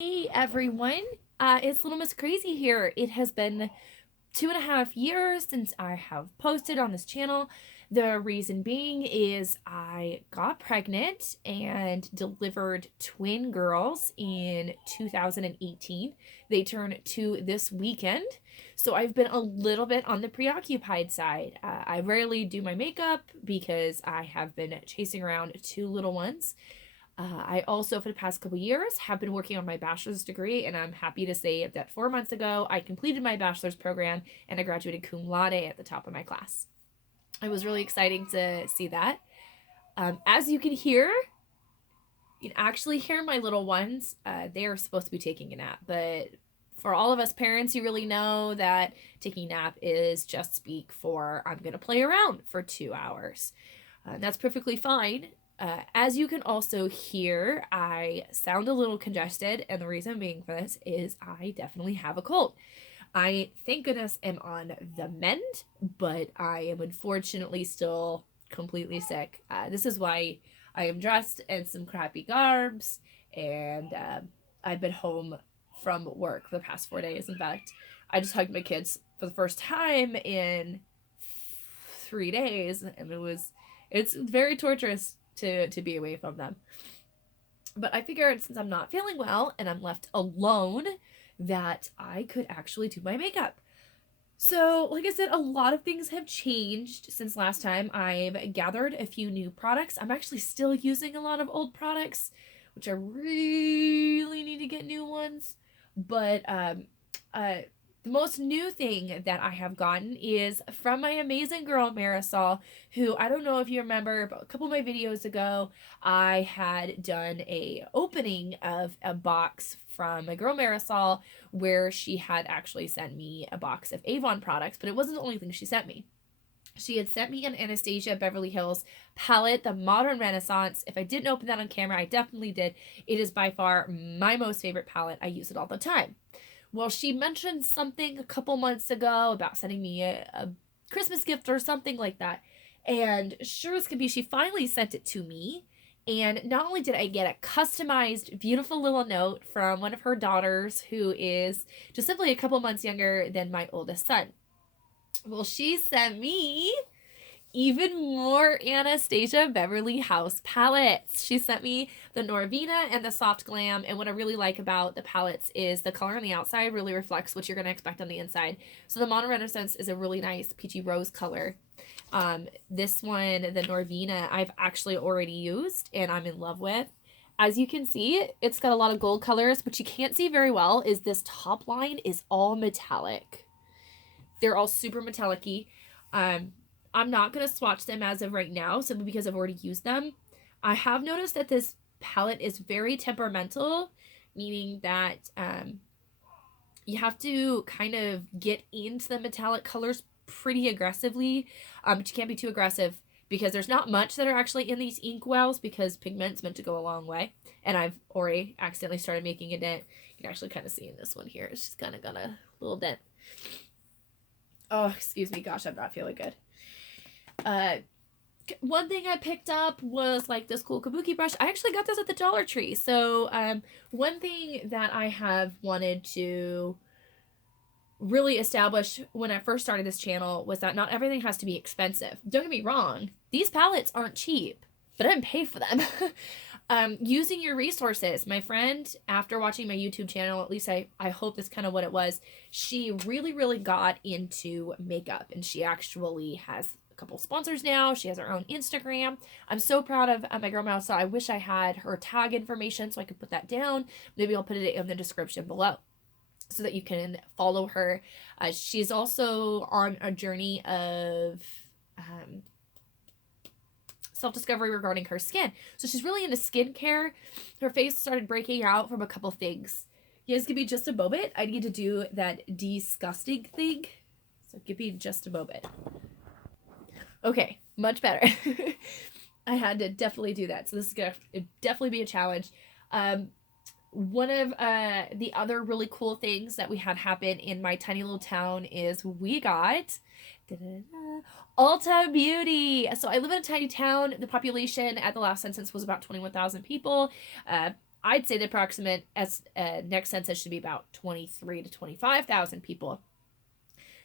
Hey everyone, it's Little Miss Crazy here. It has been 2.5 years since I have posted on this channel. The reason being is I got pregnant and delivered twin girls in 2018. They turn 2 this weekend, so I've been a little bit on the preoccupied side. I rarely do my makeup because I have been chasing around 2 little ones. I also, for the past couple years, have been working on my bachelor's degree, and I'm happy to say that 4 months ago, I completed my bachelor's program and I graduated cum laude at the top of my class. It was really exciting to see that. As you can actually hear my little ones. They are supposed to be taking a nap, but for all of us parents, you really know that taking a nap is just speak for I'm going to play around for 2 hours. That's perfectly fine. As you can also hear, I sound a little congested, and the reason being for this is I definitely have a cold. I, thank goodness, am on the mend, but I am unfortunately still completely sick. This is why I am dressed in some crappy garbs, and I've been home from work for the past 4 days. In fact, I just hugged my kids for the first time in 3 days, and it's very torturous to be away from them. But I figured since I'm not feeling well and I'm left alone, that I could actually do my makeup. So, like I said, a lot of things have changed since last time. I've gathered a few new products. I'm actually still using a lot of old products, which I really need to get new ones. But the most new thing that I have gotten is from my amazing girl Marisol, who, I don't know if you remember, but a couple of my videos ago, I had done a opening of a box from my girl Marisol where she had actually sent me a box of Avon products, but it wasn't the only thing she sent me. She had sent me an Anastasia Beverly Hills palette, the Modern Renaissance. If I didn't open that on camera, I definitely did. It is by far my most favorite palette. I use it all the time. Well, she mentioned something a couple months ago about sending me a Christmas gift or something like that. And sure as can be, she finally sent it to me. And not only did I get a customized, beautiful little note from one of her daughters, who is just simply a couple months younger than my oldest son. Well, she sent me even more Anastasia Beverly House palettes. She sent me the Norvina and the Soft Glam, and what I really like about the palettes is the color on the outside really reflects what you're going to expect on the inside. So the Modern Renaissance is a really nice peachy rose color. This one, the Norvina, I've actually already used and I'm in love with. As you can see, it's got a lot of gold colors, but you can't see very well is this top line is all metallic. They're all super metallic-y. I'm not going to swatch them as of right now, simply because I've already used them. I have noticed that this palette is very temperamental, meaning that you have to kind of get into the metallic colors pretty aggressively, but you can't be too aggressive because there's not much that are actually in these ink wells because pigment's meant to go a long way. And I've already accidentally started making a dent. You can actually kind of see in this one here. It's just kind of got a little dent. Oh, excuse me. Gosh, I'm not feeling good. One thing I picked up was like this cool kabuki brush. I actually got this at the Dollar Tree. So one thing that I have wanted to really establish when I first started this channel was that not everything has to be expensive. Don't get me wrong, these palettes aren't cheap, but I didn't pay for them. Using your resources. My friend, after watching my YouTube channel, at least I hope that's kind of what it was, she really got into makeup, and she actually has a couple sponsors now. She has her own Instagram. I'm so proud of my girl Mouse. So I wish I had her tag information so I could put that down. Maybe I'll put it in the description below so that you can follow her. She's also on a journey of self-discovery regarding her skin. So she's really into skincare. Her face started breaking out from a couple things. You guys give me just a moment. I need to do that disgusting thing. So give me just a moment. Okay, much better. I had to definitely do that. So this is going to definitely be a challenge. One of the other really cool things that we had happen in my tiny little town is we got Ulta Beauty. So I live in a tiny town. The population at the last census was about 21,000 people. I'd say the approximate next census should be about 23 to 25,000 people.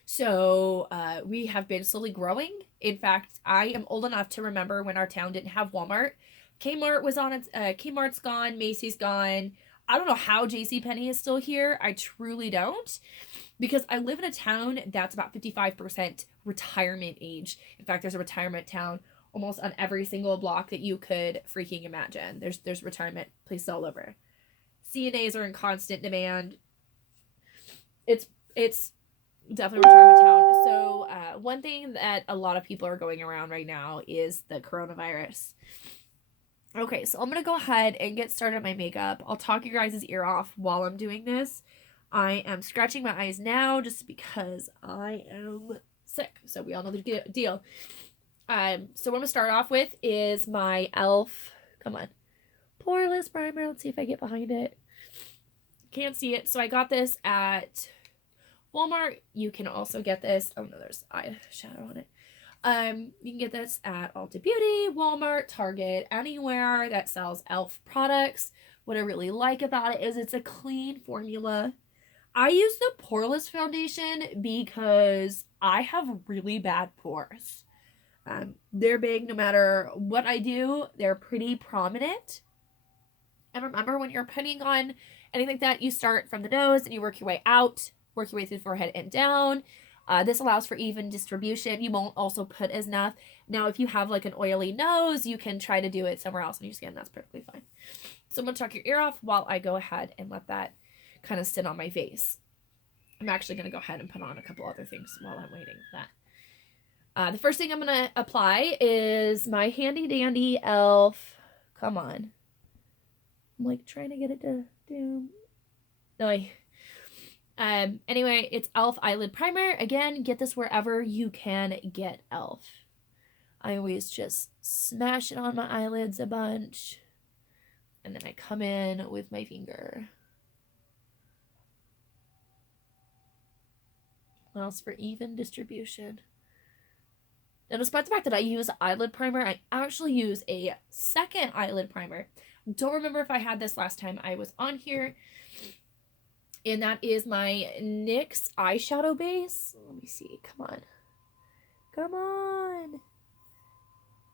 So we have been slowly growing. In fact, I am old enough to remember when our town didn't have Walmart. Kmart was on its Kmart's gone, Macy's gone. I don't know how JCPenney is still here. I truly don't. Because I live in a town that's about 55% retirement age. In fact, there's a retirement town almost on every single block that you could freaking imagine. There's retirement places all over. CNAs are in constant demand. It's definitely a retirement town. So one thing that a lot of people are going around right now is the coronavirus. Okay, so I'm going to go ahead and get started on my makeup. I'll talk your guys' ear off while I'm doing this. I am scratching my eyes now just because I am sick. So we all know the deal. So what I'm going to start off with is my e.l.f. Come on. Poreless primer. Let's see if I get behind it. Can't see it. So I got this at Walmart. You can also get this. Oh no, there's eyeshadow on it. You can get this at Ulta Beauty, Walmart, Target, anywhere that sells e.l.f. products. What I really like about it is it's a clean formula. I use the poreless foundation because I have really bad pores. They're big no matter what I do. They're pretty prominent. And remember, when you're putting on anything like that, you start from the nose and you work your way out, work your way through the forehead and down. This allows for even distribution. You won't also put as enough. Now, if you have like an oily nose, you can try to do it somewhere else on your skin. That's perfectly fine. So I'm going to tuck your ear off while I go ahead and let that kind of sit on my face. I'm actually going to go ahead and put on a couple other things while I'm waiting for that. The first thing I'm going to apply is my handy dandy e.l.f. Come on. I'm like trying to get it to do. No, anyway, it's e.l.f. eyelid primer. Again, get this wherever you can get e.l.f. I always just smash it on my eyelids a bunch. And then I come in with my finger. Allows for even distribution. And despite the fact that I use eyelid primer, I actually use a second eyelid primer. Don't remember if I had this last time I was on here. And that is my NYX Eyeshadow Base. Let me see. Come on. Come on.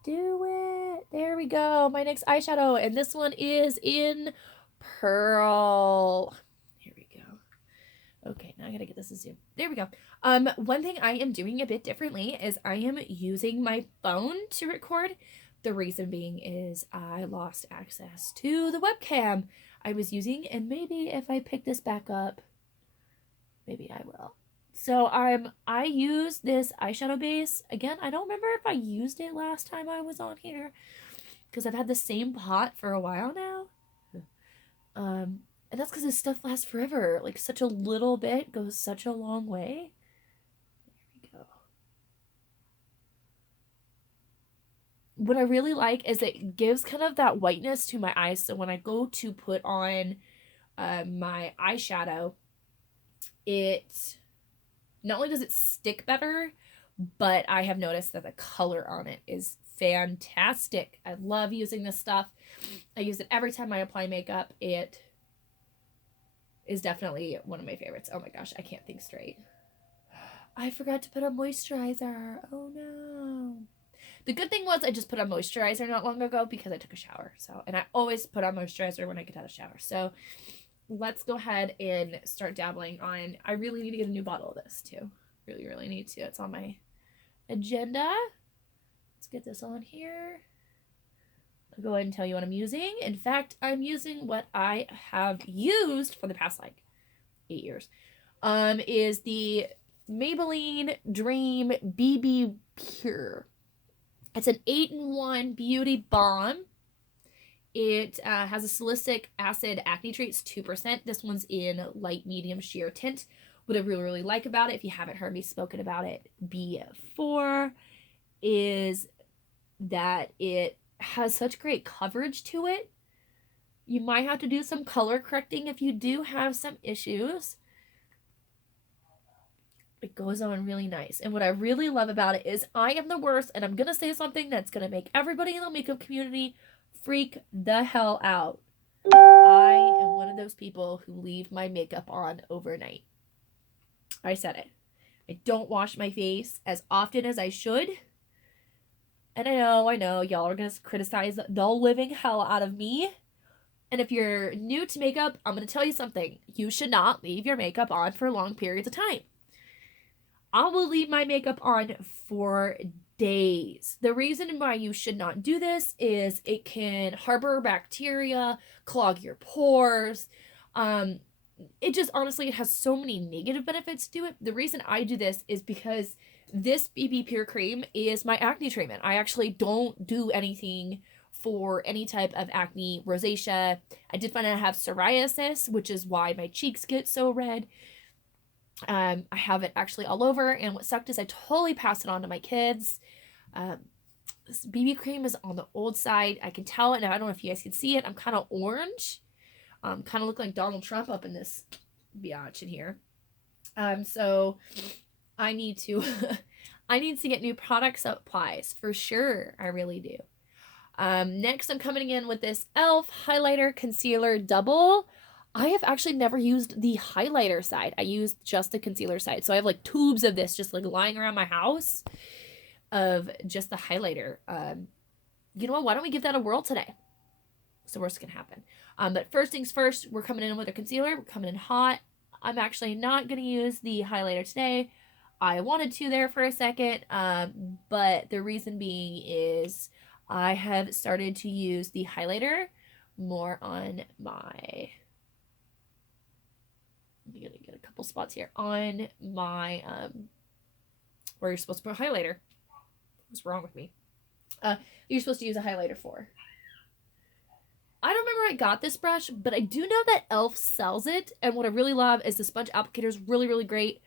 Do it. There we go. My NYX eyeshadow. And this one is in Pearl. Here we go. Okay, now I gotta get this to zoom. There we go. One thing I am doing a bit differently is I am using my phone to record. The reason being is I lost access to the webcam I was using, and maybe if I pick this back up, maybe I will. So I use this eyeshadow base. Again, I don't remember if I used it last time I was on here, because I've had the same pot for a while now. And that's because this stuff lasts forever. Like, such a little bit goes such a long way. There we go. What I really like is it gives kind of that whiteness to my eyes. So when I go to put on my eyeshadow, it not only does it stick better, but I have noticed that the color on it is fantastic. I love using this stuff. I use it every time I apply makeup. It is definitely one of my favorites. Oh my gosh, I can't think straight. I forgot to put on moisturizer. Oh no. The good thing was I just put on moisturizer not long ago because I took a shower. And I always put on moisturizer when I get out of the shower. So let's go ahead and start dabbling on. I really need to get a new bottle of this too. Really, really need to. It's on my agenda. Let's get this on here. I'll go ahead and tell you what I'm using. In fact, I'm using what I have used for the past like 8 years. Is the Maybelline Dream BB Pure. It's an 8-in-1 beauty balm. It has a salicylic acid acne treat. It's 2%. This one's in light medium sheer tint. What I really, really like about it, if you haven't heard me spoken about it before, is that it has such great coverage to it. You might have to do some color correcting if you do have some issues. It goes on really nice. And what I really love about it is I am the worst, and I'm going to say something that's going to make everybody in the makeup community freak the hell out. I am one of those people who leave my makeup on overnight. I said it. I don't wash my face as often as I should. And I know, y'all are going to criticize the living hell out of me. And if you're new to makeup, I'm going to tell you something. You should not leave your makeup on for long periods of time. I will leave my makeup on for days. The reason why you should not do this is it can harbor bacteria, clog your pores. It just honestly, it has so many negative benefits to it. The reason I do this is because this BB Pure Cream is my acne treatment. I actually don't do anything for any type of acne, rosacea. I did find out I have psoriasis, which is why my cheeks get so red. I have it actually all over, and what sucked is I totally passed it on to my kids. This BB cream is on the old side. I can tell it, and I don't know if you guys can see it. I'm kind of orange. Kind of look like Donald Trump up in this biatch in here. So I need to I need to get new product supplies for sure. I really do. Next, I'm coming in with this e.l.f. highlighter concealer double. I have actually never used the highlighter side. I used just the concealer side. So I have like tubes of this just like lying around my house of just the highlighter. You know what? Why don't we give that a whirl today? What's the worst that can happen? But first things first, we're coming in with a concealer. We're coming in hot. I'm actually not going to use the highlighter today. I wanted to there for a second, but the reason being is I have started to use the highlighter more on my... I'm gonna get a couple spots here on my where you're supposed to put a highlighter. What's wrong with me? You're supposed to use a highlighter for. I don't remember where I got this brush, but I do know that e.l.f. sells it, and what I really love is the sponge applicator is really, really great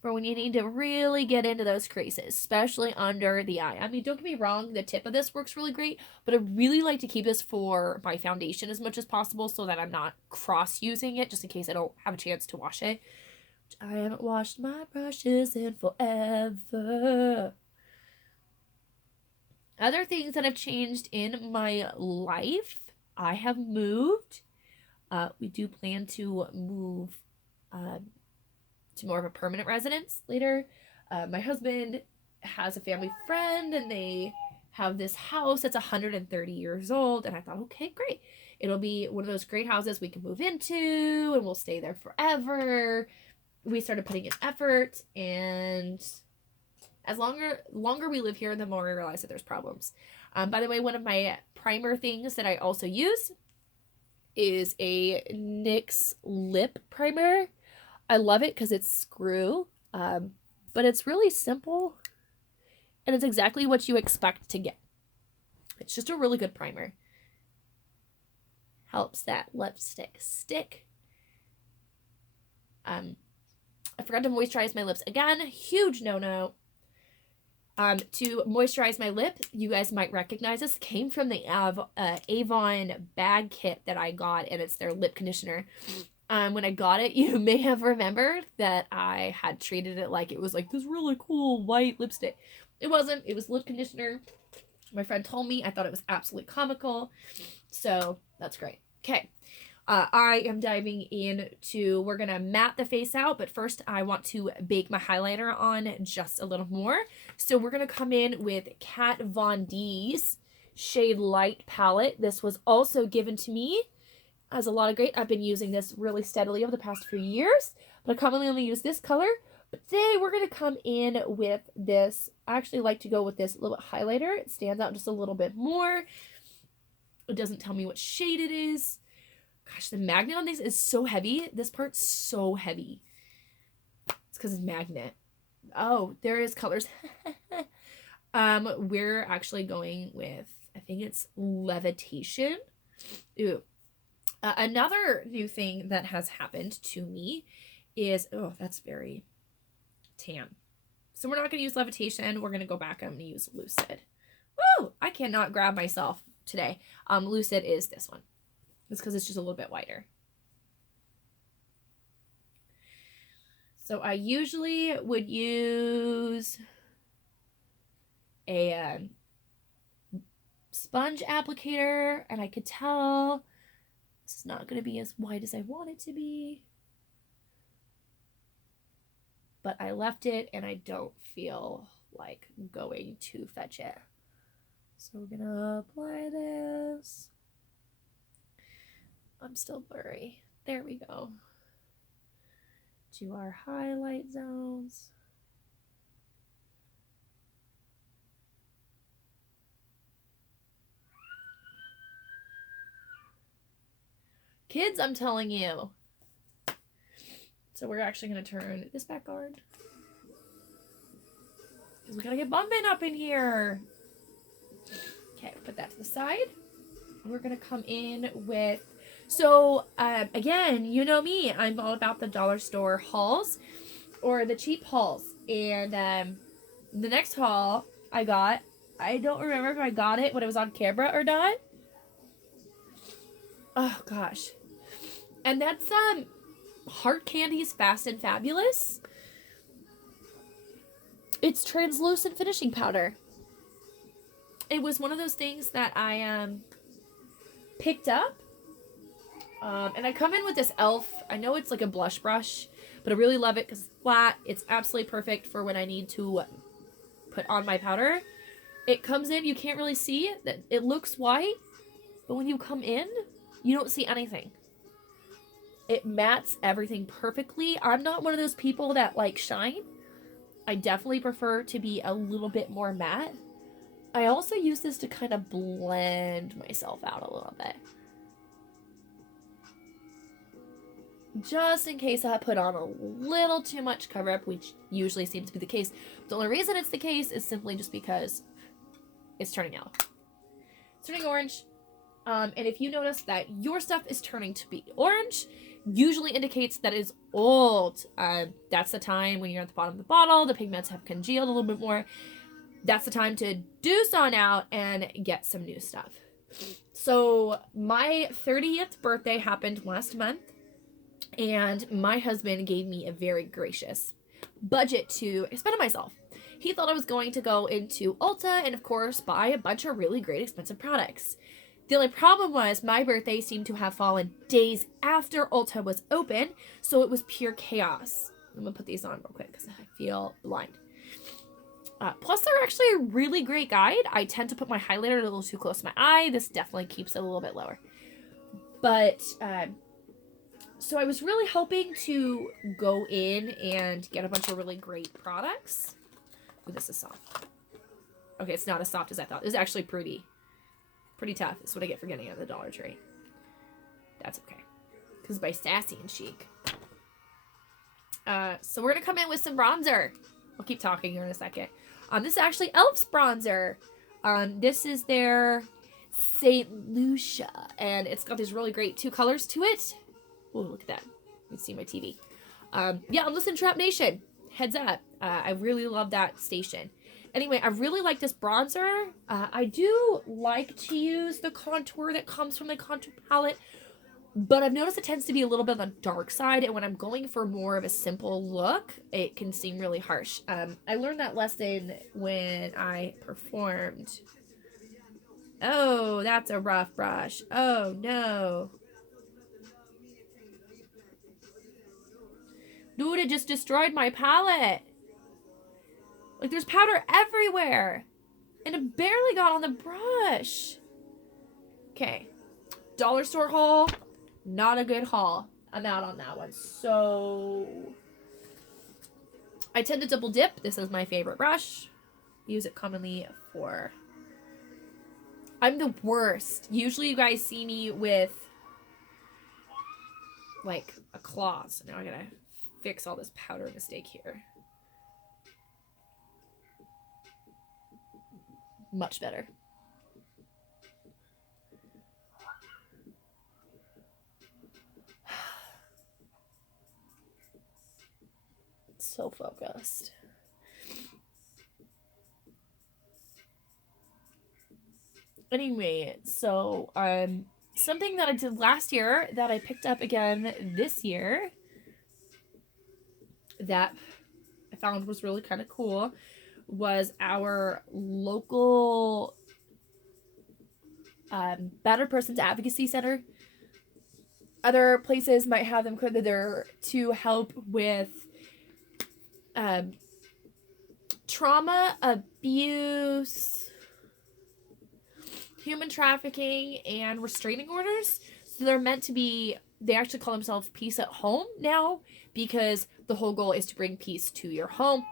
for when you need to really get into those creases, especially under the eye. I mean, don't get me wrong, the tip of this works really great, but I really like to keep this for my foundation as much as possible so that I'm not cross-using it, just in case I don't have a chance to wash it. I haven't washed my brushes in forever. Other things that have changed in my life, I have moved. We do plan to move to more of a permanent residence later. My husband has a family friend and they have this house that's 130 years old, and I thought, okay, great. It'll be one of those great houses we can move into and we'll stay there forever. We started putting in effort, and as longer we live here, the more we realize that there's problems. By the way, one of my primer things that I also use is a NYX lip primer. I love it because it's screw, but it's really simple, and it's exactly what you expect to get. It's just a really good primer. Helps that lipstick stick. I forgot to moisturize my lips again. Huge no-no. To moisturize my lip, you guys might recognize this, came from the Avon bag kit that I got, and it's their lip conditioner. When I got it, you may have remembered that I had treated it like it was like this really cool white lipstick. It wasn't. It was lip conditioner. My friend told me. I thought it was absolutely comical. So that's great. Okay. I am diving into, we're going to matte the face out, but first I want to bake my highlighter on just a little more. So we're going to come in with Kat Von D's Shade Light palette. This was also given to me as a lot of great. I've been using this really steadily over the past few years, but I commonly only use this color. But today we're going to come in with this. I actually like to go with this little highlighter. It stands out just a little bit more. It doesn't tell me what shade it is. Gosh, the magnet on this is so heavy. This part's so heavy. It's because it's magnet. Oh, there is colors. We're actually going with, I think it's Levitation. Ooh. Another new thing that has happened to me is, oh, that's very tan. So we're not going to use Levitation. We're going to go back. I'm going to use Lucid. Woo! I cannot grab myself today. Lucid is this one. It's because it's just a little bit wider. So I usually would use a sponge applicator, and I could tell This is not going to be as wide as I want it to be. But I left it and I don't feel like going to fetch it. So we're going to apply this. I'm still blurry. There we go. To our highlight zones. Kids, I'm telling you. So we're actually going to turn this back on. Because we got to get bumping up in here. Okay, put that to the side. We're going to come in with... So, again, you know me. I'm all about the dollar store hauls. Or the cheap hauls. And the next haul I got... I don't remember if I got it when it was on camera or not. Oh, gosh. And that's Heart Candy's Fast and Fabulous. It's translucent finishing powder. It was one of those things that I picked up. And I come in with this e.l.f. I know it's like a blush brush, but I really love it because it's flat. It's absolutely perfect for when I need to put on my powder. It comes in, you can't really see it. It looks white, but when you come in, you don't see anything. It mattes everything perfectly. I'm not one of those people that like shine. I definitely prefer to be a little bit more matte. I also use this to kind of blend myself out a little bit. Just in case I put on a little too much cover-up, which usually seems to be the case. The only reason it's the case is simply just because it's turning yellow. It's turning orange. And if you notice that your stuff is turning to be orange, usually indicates that it's old. That's the time when you're at the bottom of the bottle, the pigments have congealed a little bit more. That's the time to deuce on out and get some new stuff. So my 30th birthday happened last month, and my husband gave me a very gracious budget to expend on myself. He thought I was going to go into Ulta and, of course, buy a bunch of really great expensive products. The only problem was my birthday seemed to have fallen days after Ulta was open, so it was pure chaos. I'm going to put these on real quick because I feel blind. Plus, they're actually a really great guide. I tend to put my highlighter a little too close to my eye. This definitely keeps it a little bit lower. But, so I was really hoping to go in and get a bunch of really great products. Ooh, this is soft. Okay, it's not as soft as I thought. This is actually pretty tough. That's what I get for getting it at the Dollar Tree. That's okay. Because by Sassy and Chic. So we're going to come in with some bronzer. I'll keep talking here in a second. This is actually e.l.f.'s bronzer. This is their St. Lucia. And it's got these really great 2 colors to it. Oh, look at that. You can see my TV. Yeah, I'm listening to Trap Nation. Heads up. I really love that station. Anyway, I really like this bronzer. I do like to use the contour that comes from the contour palette, but I've noticed it tends to be a little bit on the dark side, and when I'm going for more of a simple look, it can seem really harsh. I learned that lesson when I performed. Oh, that's a rough brush. Oh, no. Dude, it just destroyed my palette. Like, there's powder everywhere. And it barely got on the brush. Okay. Dollar store haul. Not a good haul. I'm out on that one. So, I tend to double dip. This is my favorite brush. Use it commonly for... I'm the worst. Usually you guys see me with, like, a claw. So now I gotta fix all this powder mistake here. Much better. So focused. Anyway, so something that I did last year that I picked up again this year that I found was really kind of cool was our local Battered Persons Advocacy Center. Other places might have them there to help with trauma, abuse, human trafficking, and restraining orders. So they're meant to be, they actually call themselves Peace at Home now, because the whole goal is to bring peace to your home.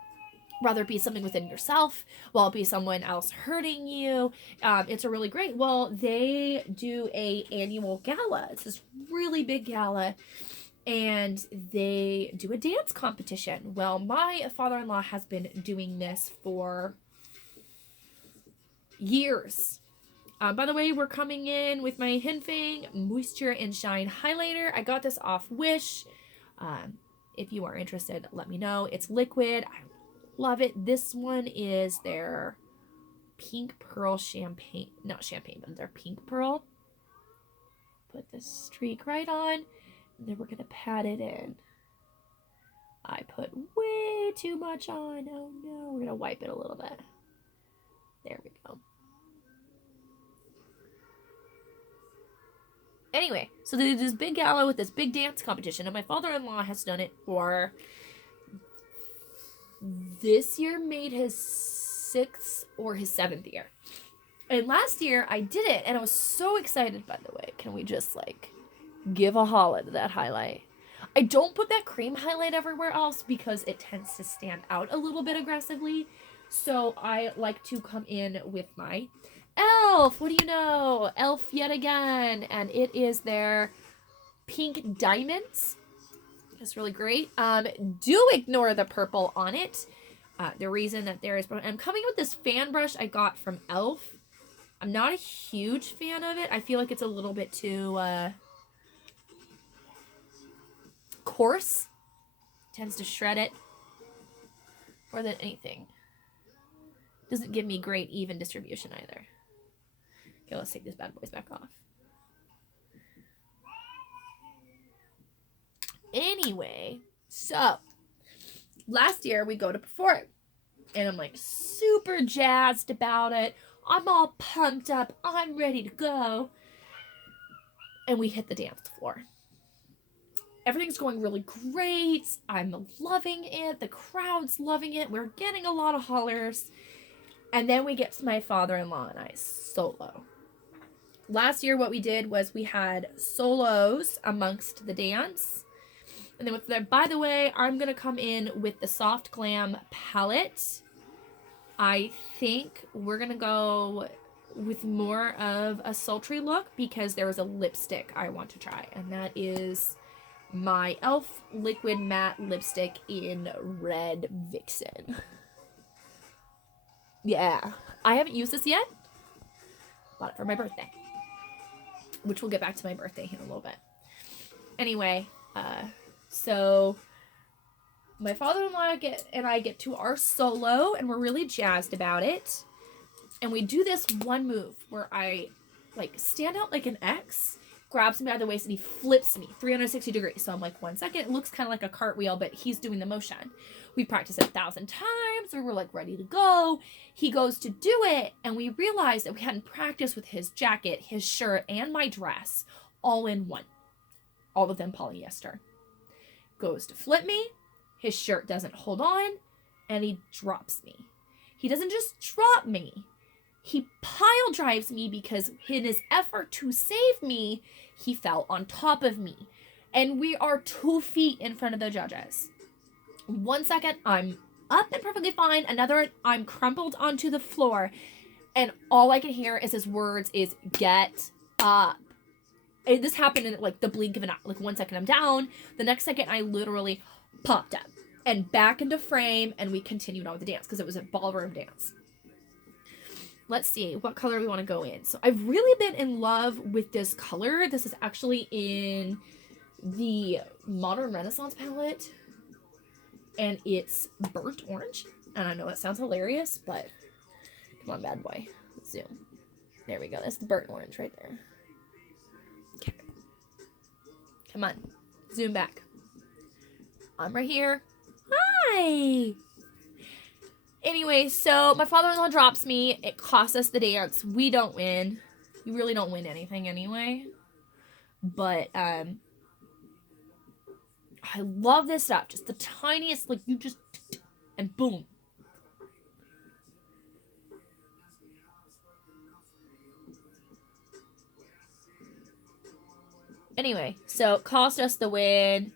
Rather it be something within yourself, while it be someone else hurting you. It's a really great. Well, they do a annual gala. It's this really big gala, and they do a dance competition. Well, my father-in-law has been doing this for years. By the way, we're coming in with my Hinfeng Moisture and Shine highlighter. I got this off Wish. If you are interested, let me know. It's liquid. I love it. This one is their pink pearl champagne. Not champagne, but their pink pearl. Put this streak right on. And then we're going to pat it in. I put way too much on. Oh no. We're going to wipe it a little bit. There we go. Anyway, so they did this big gala with this big dance competition, and my father-in-law has done it for... This year made his 6th or his 7th year. And last year I did it, and I was so excited, by the way. Can we just, like, give a holla to that highlight? I don't put that cream highlight everywhere else because it tends to stand out a little bit aggressively. So I like to come in with my e.l.f. What do you know? e.l.f. yet again. And it is their pink diamonds. It's really great. Do ignore the purple on it. The reason that there is... I'm coming with this fan brush I got from e.l.f. I'm not a huge fan of it. I feel like it's a little bit too coarse. Tends to shred it more than anything. Doesn't give me great even distribution either. Okay, let's take this bad boys back off. Anyway, so last year we go to perform, and I'm like super jazzed about it. I'm all pumped up. I'm ready to go. And we hit the dance floor. Everything's going really great. I'm loving it. The crowd's loving it. We're getting a lot of hollers. And then we get to my father-in-law and I solo. Last year what we did was we had solos amongst the dance. And then with the, by the way, I'm going to come in with the Soft Glam palette. I think we're going to go with more of a sultry look because there is a lipstick I want to try. And that is my e.l.f. Liquid Matte Lipstick in Red Vixen. Yeah. I haven't used this yet. Bought it for my birthday. Which we'll get back to my birthday in a little bit. Anyway, so my father-in-law and I get to our solo, and we're really jazzed about it. And we do this one move where I like stand out like an X, grabs me by the waist, and he flips me 360 degrees. So I'm like, 1 second. It looks kind of like a cartwheel, but he's doing the motion. We practiced it 1,000 times. We were like ready to go. He goes to do it, and we realized that we hadn't practiced with his jacket, his shirt, and my dress all in one. All of them polyester. Goes to flip me. His shirt doesn't hold on, and he drops me. He doesn't just drop me. He pile drives me because in his effort to save me, he fell on top of me. And we are 2 feet in front of the judges. 1 second, I'm up and perfectly fine. Another, I'm crumpled onto the floor. And all I can hear is his words is, "Get up." And this happened in like the blink of an eye. Like 1 second I'm down. The next second I literally popped up. And back into frame, and we continued on with the dance because it was a ballroom dance. Let's see what color we want to go in. So I've really been in love with this color. This is actually in the Modern Renaissance palette. And it's Burnt Orange. And I know that sounds hilarious, but come on, bad boy. Zoom. There we go. That's the Burnt Orange right there. Okay. Come on. Zoom back. I'm right here. Hi! Anyway, so my father-in-law drops me. It costs us the dance. We don't win. We really don't win anything anyway. But I love this stuff. Just the tiniest, like, you just, and boom. Anyway, so cost us the win.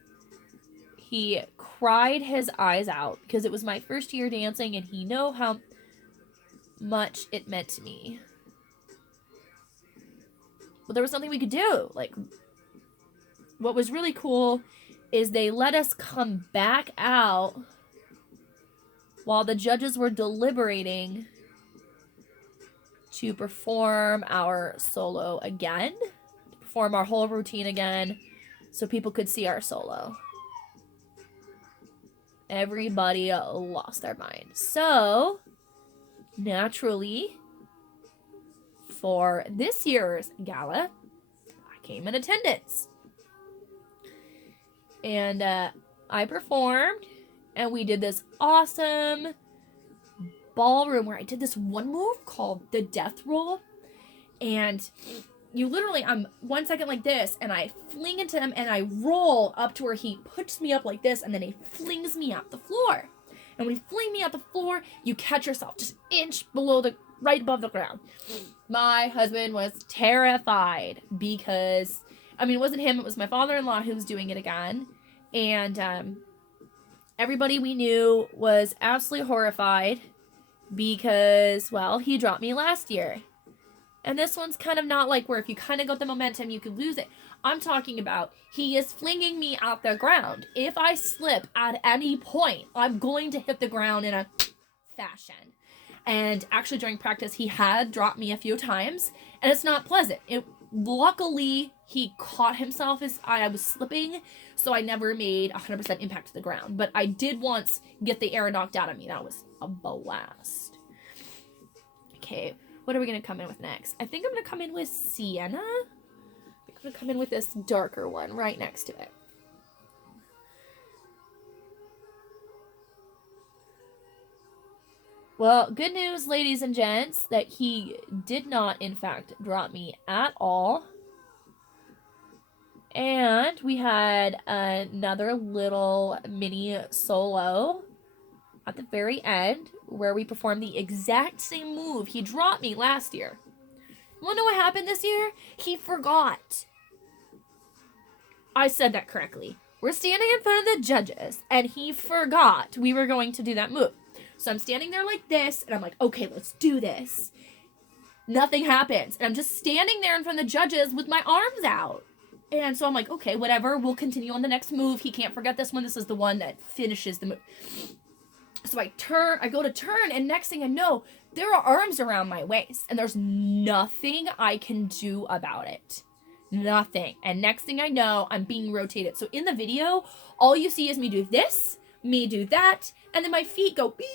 He cried his eyes out because it was my first year dancing and he knew how much it meant to me. But there was nothing we could do. Like, what was really cool is they let us come back out while the judges were deliberating to perform our solo again, to perform our whole routine again, so people could see our solo. Everybody lost their mind. So, naturally, for this year's gala, I came in attendance. And I performed, and we did this awesome ballroom where I did this one move called the death roll. And you literally, I'm 1 second like this, and I fling into him, and I roll up to where he puts me up like this, and then he flings me out the floor. And when he fling me out the floor, you catch yourself just inch below right above the ground. My husband was terrified because, I mean, it wasn't him, it was my father-in-law who was doing it again. And everybody we knew was absolutely horrified because, well, he dropped me last year. And this one's kind of not like where if you kind of got the momentum, you could lose it. I'm talking about he is flinging me out the ground. If I slip at any point, I'm going to hit the ground in a fashion. And actually during practice, he had dropped me a few times, and it's not pleasant. Luckily, he caught himself as I was slipping, so I never made 100% impact to the ground. But I did once get the air knocked out of me. That was a blast. Okay, what are we going to come in with next? I think I'm going to come in with Sienna. I'm going to come in with this darker one right next to it. Well, good news, ladies and gents, that he did not, in fact, drop me at all. And we had another little mini solo at the very end where we performed the exact same move he dropped me last year. You want to know what happened this year? He forgot. I said that correctly. We're standing in front of the judges, and he forgot we were going to do that move. So I'm standing there like this, and I'm like, okay, let's do this. Nothing happens. And I'm just standing there in front of the judges with my arms out. And so I'm like, okay, whatever. We'll continue on the next move. He can't forget this one. This is the one that finishes the move. So I go to turn, and next thing I know, there are arms around my waist. And there's nothing I can do about it. Nothing. And next thing I know, I'm being rotated. So in the video, all you see is me do this, me do that, and then my feet go beep.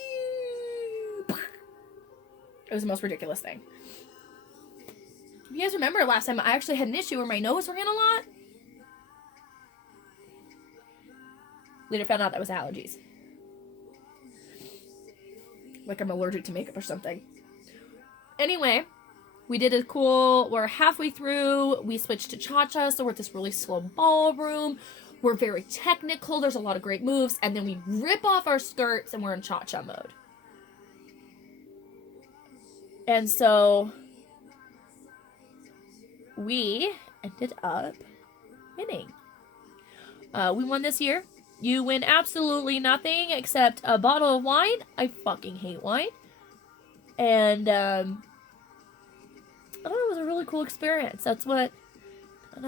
It was the most ridiculous thing. You guys remember last time I actually had an issue where my nose ran a lot? Later found out that was allergies. Like I'm allergic to makeup or something. Anyway, we did a cool, we're halfway through, we switched to cha-cha, so we're at this really slow ballroom. We're very technical, there's a lot of great moves, and then we rip off our skirts and we're in cha-cha mode. And so we ended up winning. We won this year. You win absolutely nothing except a bottle of wine. I fucking hate wine. And I thought it was a really cool experience. That's what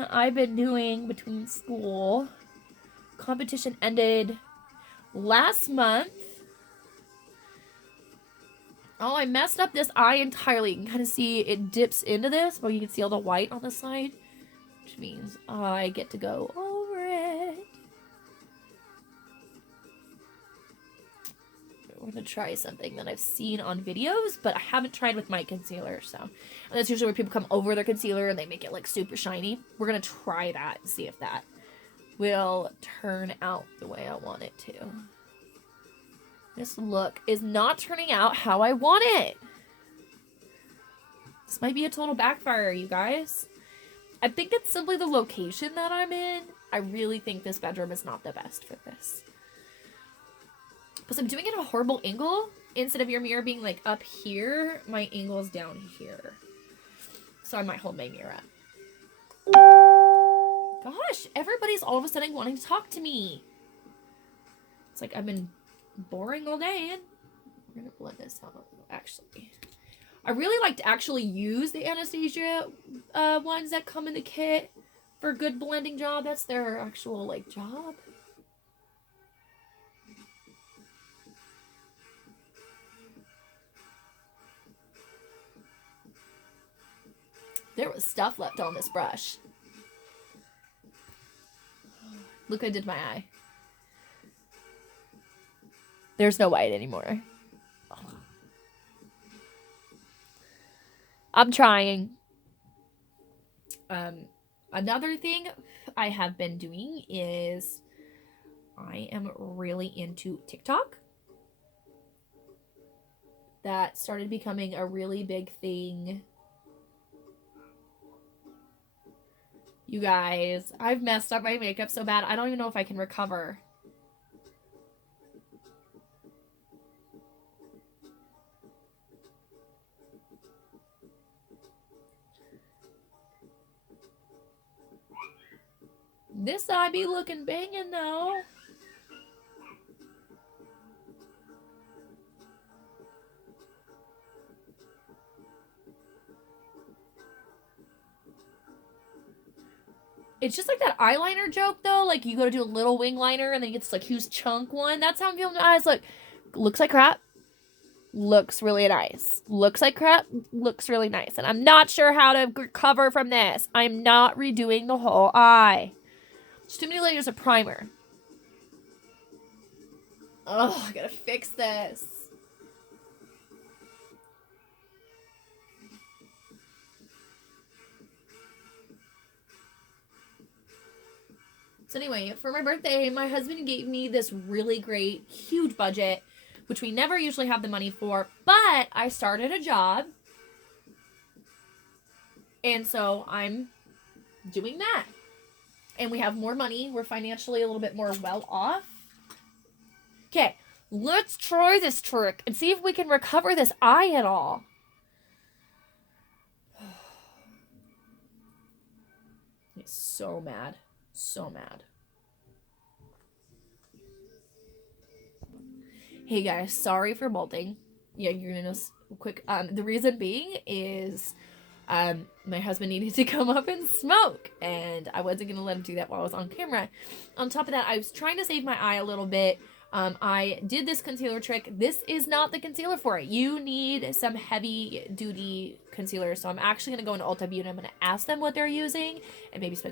I've been doing between school. Competition ended last month. Oh, I messed up this eye entirely. You can kind of see it dips into this, but you can see all the white on the side, which means I get to go over it. We're going to try something that I've seen on videos, but I haven't tried with my concealer, so. And that's usually where people come over their concealer and they make it, like, super shiny. We're going to try that and see if that will turn out the way I want it to. This look is not turning out how I want it. This might be a total backfire, you guys. I think it's simply the location that I'm in. I really think this bedroom is not the best for this. Because I'm doing it at a horrible angle. Instead of your mirror being like up here, my angle's down here. So I might hold my mirror up. Gosh, everybody's all of a sudden wanting to talk to me. It's like I've been boring all day. And we're going to blend this out, actually. I really like to actually use the Anastasia ones that come in the kit for a good blending job. That's their actual, like, job. There was stuff left on this brush. Look, I did my eye. There's no white anymore. I'm trying. Another thing I have been doing is I am really into TikTok. That started becoming a really big thing. You guys, I've messed up my makeup so bad, I don't even know if I can recover. This eye be looking banging though. It's just like that eyeliner joke, though. Like, you go to do a little wing liner, and then you get this, like, huge chunk one. That's how I'm feeling my eyes. Look, looks like crap. Looks really nice. Looks like crap. Looks really nice. And I'm not sure how to recover from this. I'm not redoing the whole eye. There's too many layers of primer. Oh, I gotta fix this. So anyway, for my birthday, my husband gave me this really great, huge budget, which we never usually have the money for, but I started a job, and so I'm doing that. And we have more money. We're financially a little bit more well off. Okay, let's try this trick and see if we can recover this eye at all. He's so mad. So mad. Hey guys, sorry for molting. Yeah, you're gonna know quick. The reason being is my husband needed to come up and smoke, and I wasn't gonna let him do that while I was on camera. On top of that, I was trying to save my eye a little bit. I did this concealer trick. This is not the concealer for it. You need some heavy duty concealer. So I'm actually going to go into Ulta Beauty and I'm going to ask them what they're using and maybe spend